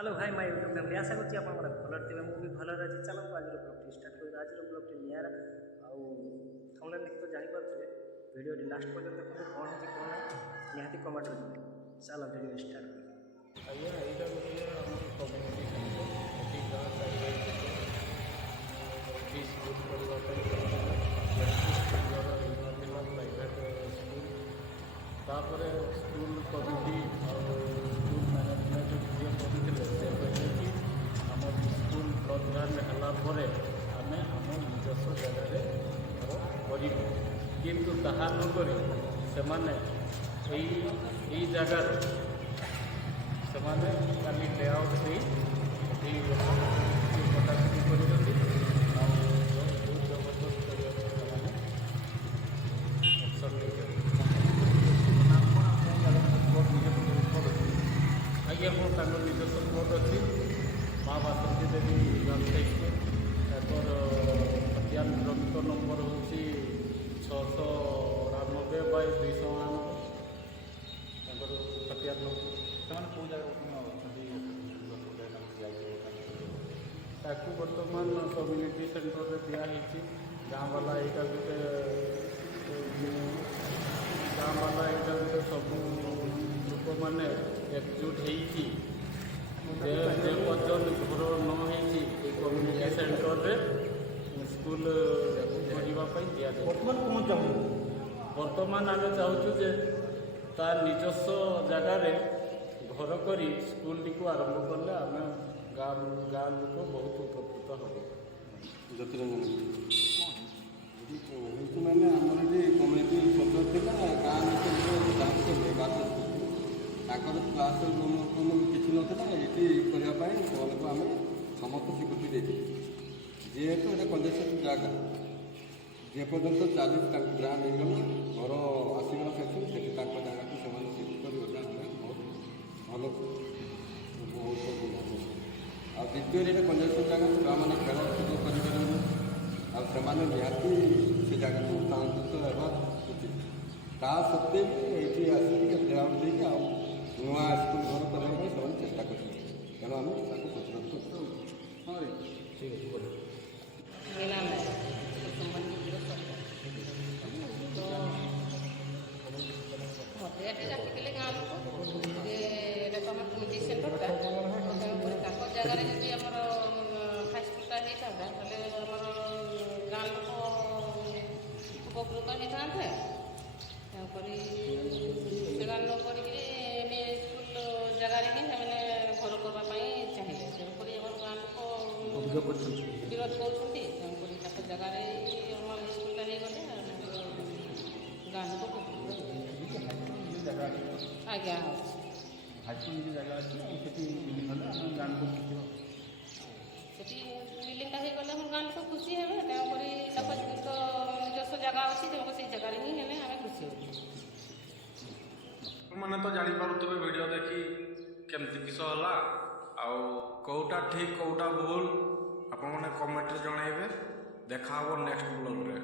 Hello भाई मैं YouTube family आशा करছি ଆପଣମାନେ ଭଲରେ ଥିବେ ମୁଁ ବି ଭଲରେ ଅଛି। ଚାଲନ୍ତୁ ଆଜିର ବ୍ଲଗ୍ଟି ଷ୍ଟାର୍ଟ କରିବା। ଆଜିର ବ୍ଲଗ୍ଟି ନିଆରା ଆଉ ଥମ୍ବନେଲ୍ ଦେଖି ତ ଜାଣିପାରୁଥିବେ। ଭିଡ଼ିଓଟି ଲାଷ୍ଟ ପର୍ଯ୍ୟନ୍ତ ଦେଖନ୍ତୁ, କ'ଣ ହେଇଛି କ'ଣ ନାହିଁ ନିହାତି କମେଣ୍ଟରେ ଜଣାଇବେ। ଚାଲ ଭିଡ଼ିଓ ଷ୍ଟାର୍ଟ କରିବା। ଆଜ୍ଞା ଏଇଟା ଗୋଟିଏ ଆମର କମ୍ୟୁନିଟି ସେଣ୍ଟର। ଏଠି ଗାଁ ଚାରିପାଖ ଫିସ୍ ବୁକ୍ କରିବା ପାଇଁ ସ୍କୁଲର ଥିଲା ପ୍ରାଇଭେଟ୍ ସ୍କୁଲ। ତାପରେ ସ୍କୁଲ କମିଟି ଆଉ ସ୍କୁଲ ମ୍ୟାନେଜମେଣ୍ଟ ଯିଏ କରିଥିଲେ ସେ କହିଲେ କି ଆମ ସ୍କୁଲ ବ୍ଲଡ୍ ହେଲା ପରେ ଆମେ ଆମ ନିଜସ୍ୱ ଜାଗାରେ କରିବୁ, କିନ୍ତୁ ତାହା ନକରି ସେମାନେ ଏଇ ଜାଗାରେ ସେମାନେ ଖାଲି ଲେଆଉଟ୍ ଦେଇ ଏଠି କଟାକଟି କରୁଛନ୍ତି। ଆଉ ବହୁତ ଜବରଦସ୍ତ କରିବା ପାଇଁ ସେମାନେ ଆକ୍ସନ୍ ନେଇଛନ୍ତି। ଆଜ୍ଞା ମୁଁ ତାଙ୍କ ନିଜସ୍ୱ କୋର୍ଟ ଅଛି ମା ବାସନ୍ତୀ ଦେବୀ ଗାନ୍ଧୀ। ତାଙ୍କର ହତିଆନ ଶ୍ରମିକ ନମ୍ବର ହେଉଛି 699/299। ତାଙ୍କର ହତିଆନ ନମ୍ବର। ସେମାନେ କେଉଁ ଜାଗାରେ ଅଛନ୍ତି? ତାକୁ ବର୍ତ୍ତମାନ କମ୍ୟୁନିଟି ସେଣ୍ଟରରେ ଦିଆହେଇଛି। ଗାଁବାଲା ଏଇଟା ଗୋଟେ ସବୁ ଲୋକମାନେ ଏକଜୁଟ ହେଇକି ଯେ ପର୍ଯ୍ୟନ୍ତ ଘର ନ ହେଇଛି ଏ କମ୍ୟୁନିଟି ସେଣ୍ଟରରେ ସ୍କୁଲ କରିବା ପାଇଁ ଦିଆଯାଏ। ବର୍ତ୍ତମାନ ଆମେ ଚାହୁଁଛୁ ଯେ ତା ନିଜସ୍ୱ ଜାଗାରେ ଘର କରି ସ୍କୁଲଟିକୁ ଆରମ୍ଭ କଲେ ଆମେ ଗାଁ ଲୋକ ବହୁତ ଉପକୃତ ହେବ। ମାନେ ଆମର ଏଠି କମ୍ୟୁନିଟି ସେଣ୍ଟର ଥିଲା। ଗାଁ ଲୋକ ତାଙ୍କର କ୍ଲାସ୍ ରୁମ୍ କିଛି ନଥିଲା। ଏଠି କରିବା ପାଇଁ ସେମାନଙ୍କୁ ଆମେ ସମସ୍ତ ସ୍ୱୀକୃତି ଦେଇଥିଲୁ। ଯେହେତୁ ଏଇଟା କଞ୍ଜେସନ୍ ଜାଗା, ଯେପର୍ଯ୍ୟନ୍ତ ଚାଲିଛି ତାଙ୍କ ଗ୍ରାଣ୍ଡ ହେଇଗଲା, ଘର ଆସିଗଲା ସେଠି ତାଙ୍କ ଜାଗାକୁ ସେମାନେ ସ୍ୱୀକୃତ କରିବା ଭଲ ବହୁତ ଆଉ ଦ୍ୱିତୀୟରେ ଏଇଟା କଞ୍ଜେସନ୍ ଜାଗା, ଛୁଆମାନେ ଖେଳ ସୁଯୋଗ କରିପାରିବେନି। ଆଉ ସେମାନେ ନିହାତି ସେ ଜାଗାକୁ ସ୍ଥାନାନ୍ତରିତ ହେବା ଉଚିତ। ତା ସତ୍ତ୍ୱେ ବି ଏଇଠି ଆସିକି ଲେଆଉଟ୍ ଦେଇକି ଆଉ ନୂଆ ସ୍କୁଲ ଘର କରିବା ପାଇଁ ସେମାନେ ଚେଷ୍ଟା କରୁଛନ୍ତି। ତେଣୁ ଆମେ ତାକୁ ପ୍ରତିରୋଧ କରୁଛୁ। ହଁ ରେ ଠିକ୍ ଅଛି। ମୋତେ ଏଠି ଡାକିଥିଲେ ଗାଁ ଲୋକ ଯେ ଏଇଟା ତ ଆମର କମିଟି ସେଣ୍ଟରଟା, ତେଣୁକରି ତାଙ୍କ ଜାଗାରେ ଯଦି ଆମର ହାଇସ୍କୁଲଟା ହେଇଥାନ୍ତା ତାହେଲେ ଆମର ଗାଁ ଲୋକ ଉପକୃତ ହେଇଥାନ୍ତେ। ତେଣୁକରି ସେମାନେ ନ କରିକିରି ଆମେ ସ୍କୁଲ ଜାଗାରେ ହିଁ ସେମାନେ ଘର କରିବା ପାଇଁ ଚାହିଁଲେ। ତେଣୁକରି ଆମର ଗାଁ ଲୋକ ବିରୋଧ କରୁଛନ୍ତି। ତେଣୁକରି ତାଙ୍କ ଜାଗାରେ ଆମର ସ୍କୁଲଟା ହେଇଗଲେ ଗାଁ ଲୋକ ଉପକୃତ ଜାଗା ଆଜ୍ଞା ହାଇସ୍କୁଲ କିଛି ଜାଗା ଅଛି ସେଠି ହେଲେ ଆମେ ଗାଁକୁ ଶିଖିବ। ସେଠି ବିଲ୍ଡିଂଟା ହେଇଗଲେ ଆମ ଗାଁ ଲୋକ ଖୁସି ହେବେ। ତେଣୁକରି ତାଙ୍କ ନିଜସ୍ୱ ଜାଗା ଅଛି, ତେଣୁ ସେଇ ଜାଗାରେ ହିଁ ହେଲେ ଆମେ ଖୁସି ହେବୁ। ମାନେ ତ ଜାଣିପାରୁଥିବେ ଭିଡ଼ିଓ ଦେଖି କେମିତି କିସ ହେଲା, ଆଉ କେଉଁଟା ଠିକ୍ କେଉଁଟା ଭୁଲ ଆପଣମାନେ କମେଣ୍ଟରେ ଜଣାଇବେ। ଦେଖା ହେବ ନେକ୍ସଟ ବ୍ଲଗ୍ରେ।